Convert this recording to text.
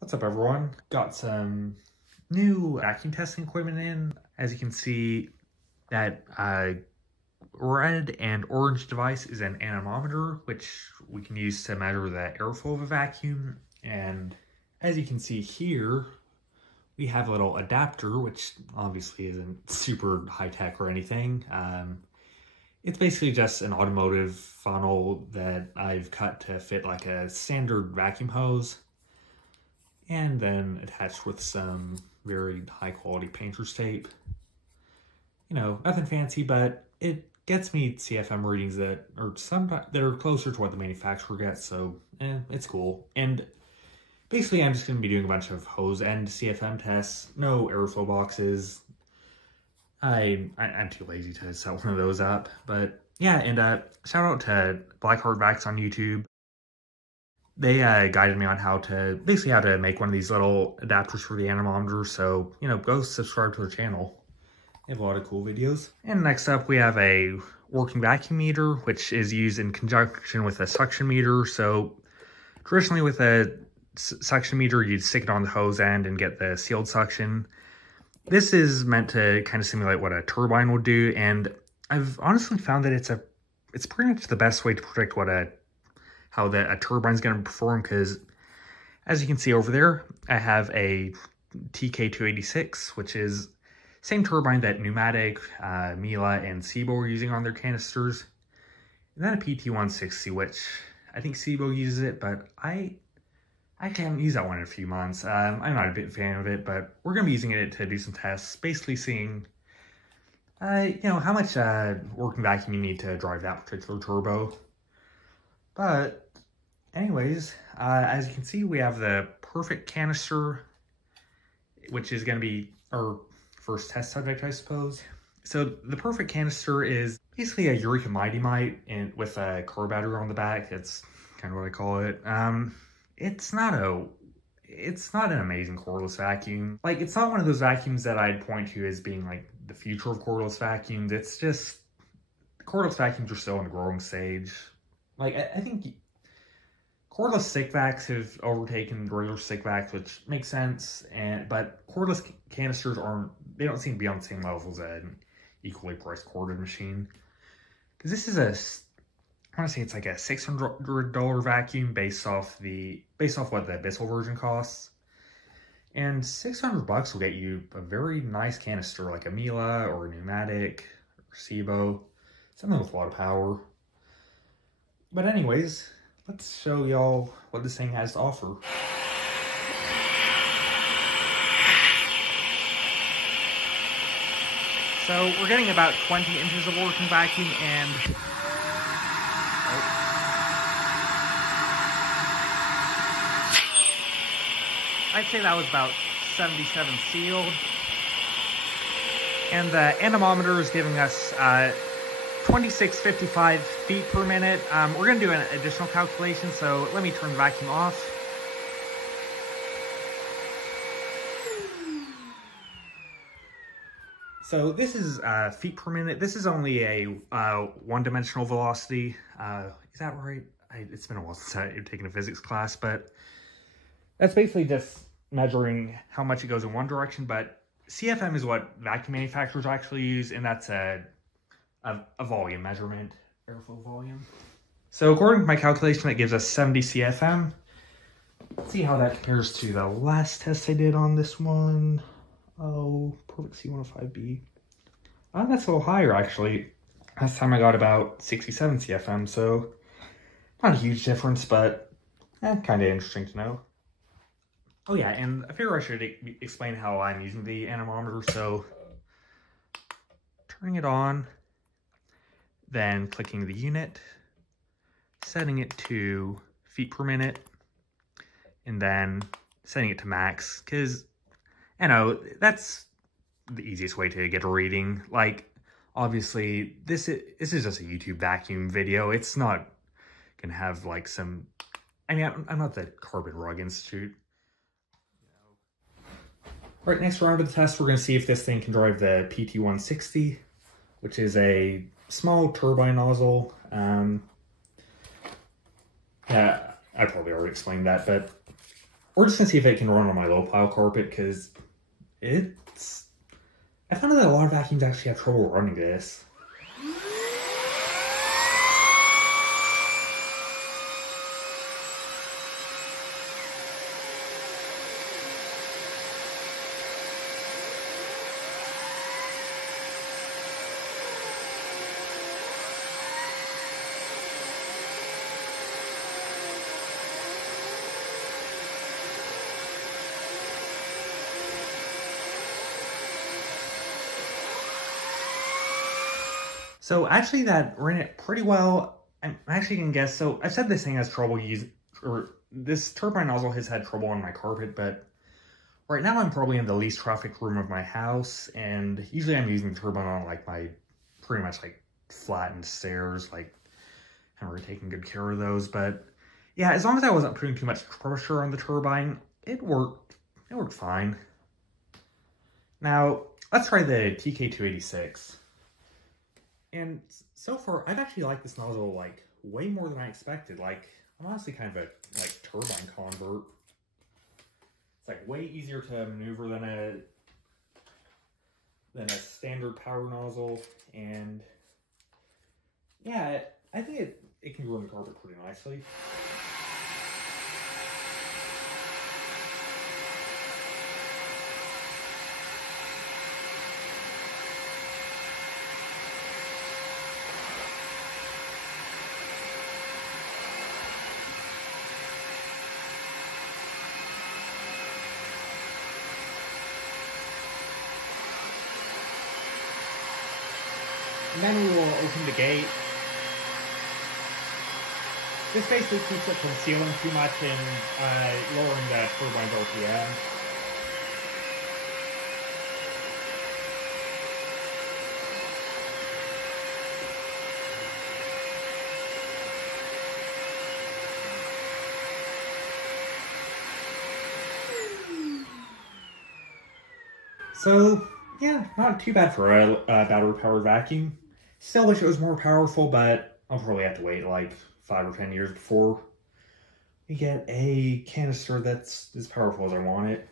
What's up, everyone? Got some new vacuum testing equipment in. As you can see, that red and orange device is an anemometer, which we can use to measure the airflow of a vacuum. And as you can see here, we have a little adapter, which obviously isn't super high-tech or anything. It's basically just an automotive funnel that I've cut to fit like a standard vacuum hose, and then attached with some very high quality painter's tape. You know, nothing fancy, but it gets me CFM readings that are closer to what the manufacturer gets, so it's cool. And basically I'm just going to be doing a bunch of hose end CFM tests, no airflow boxes. I'm too lazy to set one of those up, but yeah, and shout out to Blackheart Vacs on YouTube. They guided me on how to make one of these little adapters for the anemometer, so, you know, go subscribe to their channel. They have a lot of cool videos. And next up, we have a working vacuum meter, which is used in conjunction with a suction meter. So traditionally with a suction meter, you'd stick it on the hose end and get the sealed suction. This is meant to kind of simulate what a turbine would do, and I've honestly found that it's pretty much the best way to predict how a turbine's going to perform, because as you can see over there, I have a TK286, which is same turbine that Pneumatic, Miele, and Cibo are using on their canisters, and then a PT160, which I think Cibo uses it, but I haven't used that one in a few months. I'm not a big fan of it, but we're going to be using it to do some tests, basically seeing, you know, how much working vacuum you need to drive that particular turbo. But anyways, as you can see, we have the perfect canister, which is going to be our first test subject, I suppose. So the perfect canister is basically a Eureka Mighty Mite with a car battery on the back. That's kind of what I call it. It's not an amazing cordless vacuum. Like, it's not one of those vacuums that I'd point to as being like the future of cordless vacuums. It's just, cordless vacuums are still in the growing stage. Like, I think cordless stick vacs have overtaken regular stick vacs, which makes sense. But cordless canisters they don't seem to be on the same level as an equally priced corded machine. Because this is I want to say it's like a $600 vacuum based off what the Wessel version costs. And $600 will get you a very nice canister like a Miele or a Pneumatic or Cibo, something with a lot of power. But anyways, let's show y'all what this thing has to offer. So we're getting about 20 inches of working vacuum, and I'd say that was about 77 sealed. And the anemometer is giving us 2655 feet per minute. We're going to do an additional calculation, so let me turn the vacuum off. So this is feet per minute. This is only a one-dimensional velocity. Is that right? It's been a while since I've taken a physics class, but that's basically just measuring how much it goes in one direction. But CFM is what vacuum manufacturers actually use, and that's a volume measurement, airflow volume. So according to my calculation, that gives us 70 CFM. Let's see how that compares to the last test I did on this one. Oh, perfect C105B. That's a little higher, actually. Last time I got about 67 CFM, so not a huge difference, but kind of interesting to know. Oh yeah, and I figure I should explain how I'm using the anemometer. So turning it on, then clicking the unit, setting it to feet per minute, and then setting it to max, because, you know, that's the easiest way to get a reading. Like, obviously, this is just a YouTube vacuum video. It's not gonna have like some, I mean, I'm not the Carbon Rug Institute. All right, next round of the test, we're gonna see if this thing can drive the PT160, which is a small turbine nozzle. Yeah, I probably already explained that, but we're just gonna see if it can run on my low pile carpet, because I found that a lot of vacuums actually have trouble running this. So actually that ran it pretty well. I'm actually gonna guess, so I've said this thing has trouble or this turbine nozzle has had trouble on my carpet, but right now I'm probably in the least traffic room of my house, and usually I'm using the turbine on like my pretty much like flattened stairs, like I'm really taking good care of those. But yeah, as long as I wasn't putting too much pressure on the turbine, it worked fine. Now let's try the TK286. And so far, I've actually liked this nozzle, like, way more than I expected. Like, I'm honestly kind of a, like, turbine convert. It's, like, way easier to maneuver than a standard power nozzle. And, yeah, I think it can run the carpet pretty nicely. And then we will open the gate. This basically keeps it from sealing too much and lowering the turbine's RPM. So, yeah, not too bad for a battery-powered vacuum. Still wish it was more powerful, but I'll probably have to wait like 5 or 10 years before we get a canister that's as powerful as I want it.